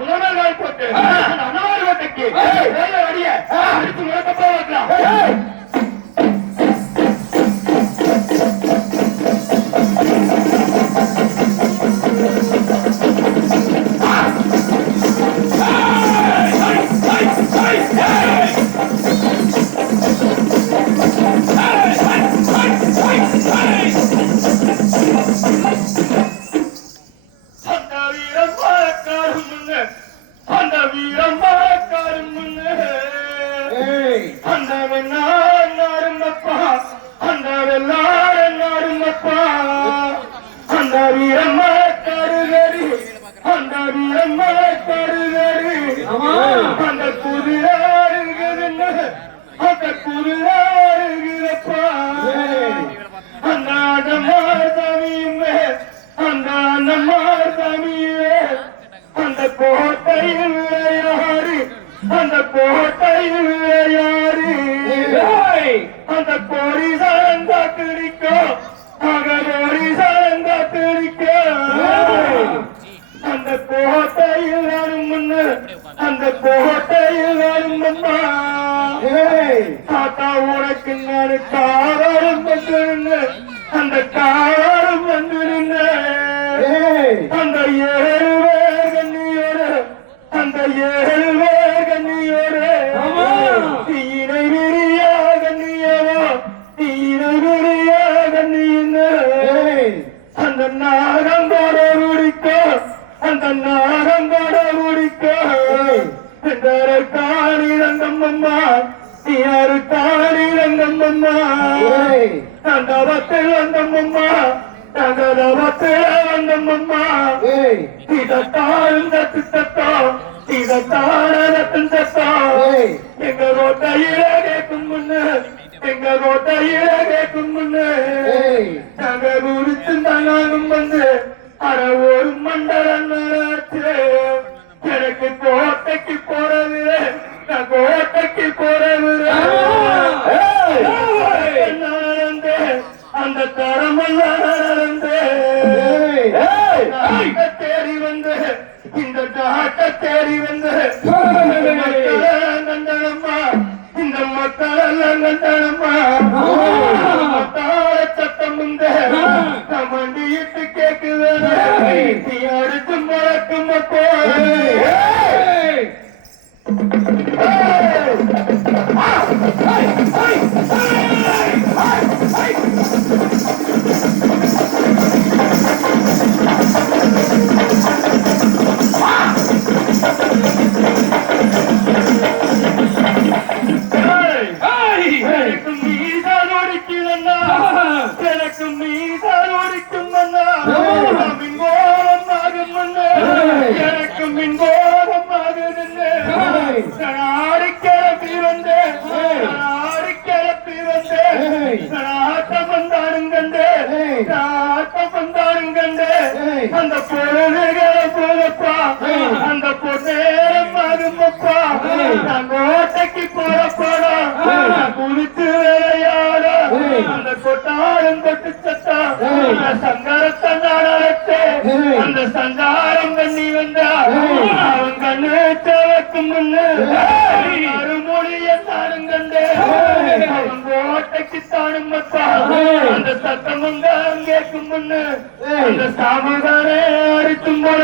முதல் போட்டு அண்ணாவாரி கோட்டைக்கு அடிய அடிச்சு முழக்கப்பா வைக்கலாம். அந்த காலம் வந்து அந்த 7 பேர் கண்ணியோடு அந்த 7 பேர் கண்ணியோடு தீனை விரியா கண்ணியவோ தீனை விரியா கண்ணின்னு அந்த நாகந்தோட முடிக்கோ அந்த நாகந்தோட முடிக்கோ காணி ரங்கம்மா யாரு காணி ரங்கம்மா தண்டவத்தில் வந்தம்மா தண்டவத்தில் வந்தம்மா இதத்தாலும் தத்தம் இதத்தாலும் தத்தம் எங்க கோட்டையில கேட்கும் முன்னு எங்க கோட்டையில கேட்கும் முன்னு நாங்க குறித்து நானும் வந்து அட ஒரு மண்டலம் எனக்கு கோட்டைக்கு போறது நான் கோட்டைக்கு போறது அந்த தரமெல்லாம் தேடி வந்து இந்த காட்ட தேடி வந்து கண்டனம்மா இந்த மக்கள் எல்லாம் கண்டனம்மா சத்தம் வந்து மண்டிட்டு கேட்குது நீ அடுத்து மறக்கும் அப்போ அந்த பொருள்களை போலப்பா அந்த பொன்னேரம் ஆகுமப்பா நான் கோட்டைக்கு போறப்போடா குறித்து விளையாட அந்த கொட்டாரம் கொட்டு சத்தா சங்கரத்தை நாடத்தை அந்த சஞ்சாரம் பண்ணி வந்தா அவன் கண்ணு தேவைக்கும் முன்னு மறுமொழிய தானும் கண்டு அவன் கோட்டைக்கு தானும் அப்பா அந்த சத்தமும் கேட்கும் முன்னு அந்த சாமுதானே அடித்தும் போல